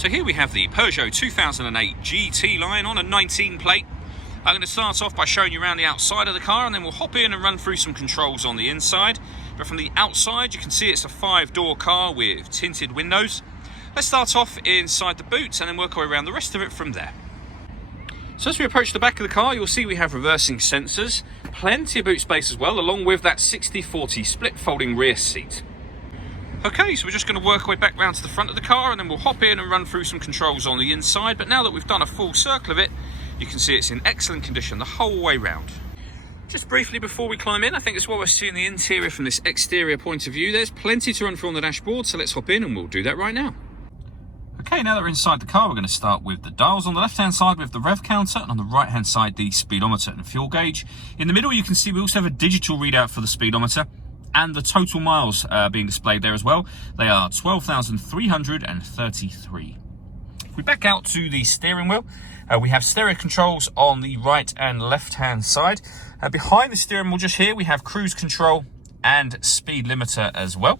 So here we have the Peugeot 2008 GT line on a 19 plate. I'm going to start off by showing you around the outside of the car, and then we'll hop in and run through some controls on the inside. But from the outside you can see it's a 5-door car with tinted windows. Let's start off inside the boot and then work our way around the rest of it from there. So as we approach the back of the car, you'll see we have reversing sensors, plenty of boot space as well, along with that 60/40 split folding rear seat. Okay, so we're just going to work our way back round to the front of the car, and then we'll hop in and run through some controls on the inside. But now that we've done a full circle of it, you can see it's in excellent condition the whole way round. Just briefly before we climb in, I think it's what we're seeing the interior from this exterior point of view. There's plenty to run through on the dashboard, so let's hop in and we'll do that right now. Okay, now that we're inside the car, we're going to start with the dials. On the left-hand side, we have the rev counter, and on the right-hand side, the speedometer and fuel gauge. In the middle, you can see we also have a digital readout for the speedometer, and the total miles being displayed there as well. They are 12,333. If we back out to the steering wheel, we have stereo controls on the right and left-hand side. Behind the steering wheel just here, we have cruise control and speed limiter as well.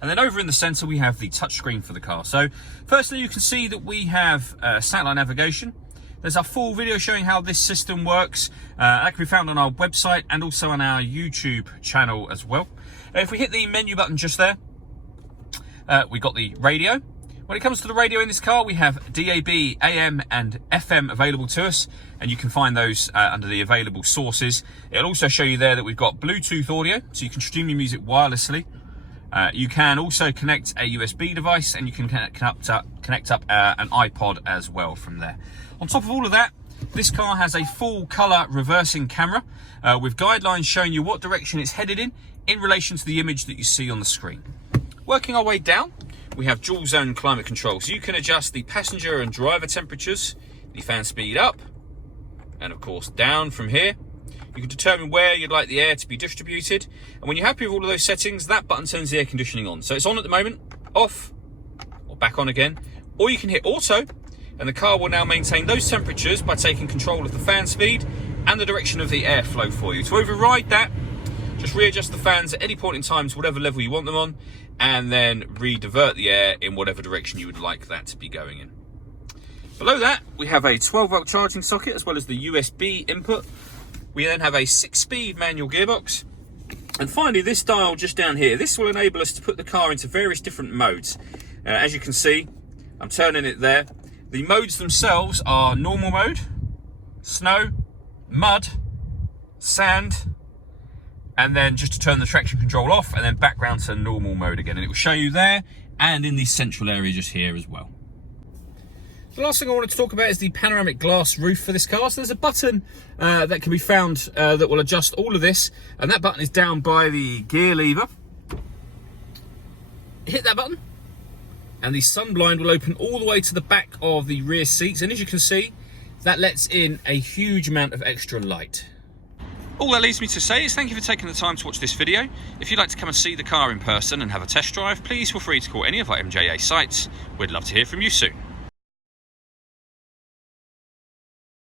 And then over in the center, we have the touchscreen for the car. So firstly, you can see that we have satellite navigation. There's a full video showing how this system works. That can be found on our website and also on our YouTube channel as well. If we hit the menu button just there, we've got the radio. When it comes to the radio in this car, we have DAB, AM and FM available to us, and you can find those under the available sources. It'll also show you there that we've got Bluetooth audio, so you can stream your music wirelessly. You can also connect a USB device, and you can connect up an iPod as well from there. On top of all of that, this car has a full colour reversing camera with guidelines showing you what direction it's headed in relation to the image that you see on the screen. Working our way down, we have dual zone climate control, so you can adjust the passenger and driver temperatures, the fan speed up, and of course down from here. You can determine where you'd like the air to be distributed, and when you're happy with all of those settings, that button turns the air conditioning on. So it's on at the moment, off, or back on again, or you can hit auto, and the car will now maintain those temperatures by taking control of the fan speed and the direction of the airflow for you. To override that, just readjust the fans at any point in time to whatever level you want them on, and then re-divert the air in whatever direction you would like that to be going in. Below that, we have a 12-volt charging socket as well as the USB input. We then have a 6-speed manual gearbox. And finally, this dial just down here, this will enable us to put the car into various different modes. As you can see, I'm turning it there. The modes themselves are normal mode, snow, mud, sand, and then just to turn the traction control off, and then back round to normal mode again. And it will show you there and in the central area just here as well. The last thing I wanted to talk about is the panoramic glass roof for this car. So there's a button that can be found that will adjust all of this, and that button is down by the gear lever. Hit that button, and the sun blind will open all the way to the back of the rear seats, and as you can see, that lets in a huge amount of extra light. All that leaves me to say is thank you for taking the time to watch this video. If you'd like to come and see the car in person and have a test drive, please feel free to call any of our MJA sites. We'd love to hear from you soon.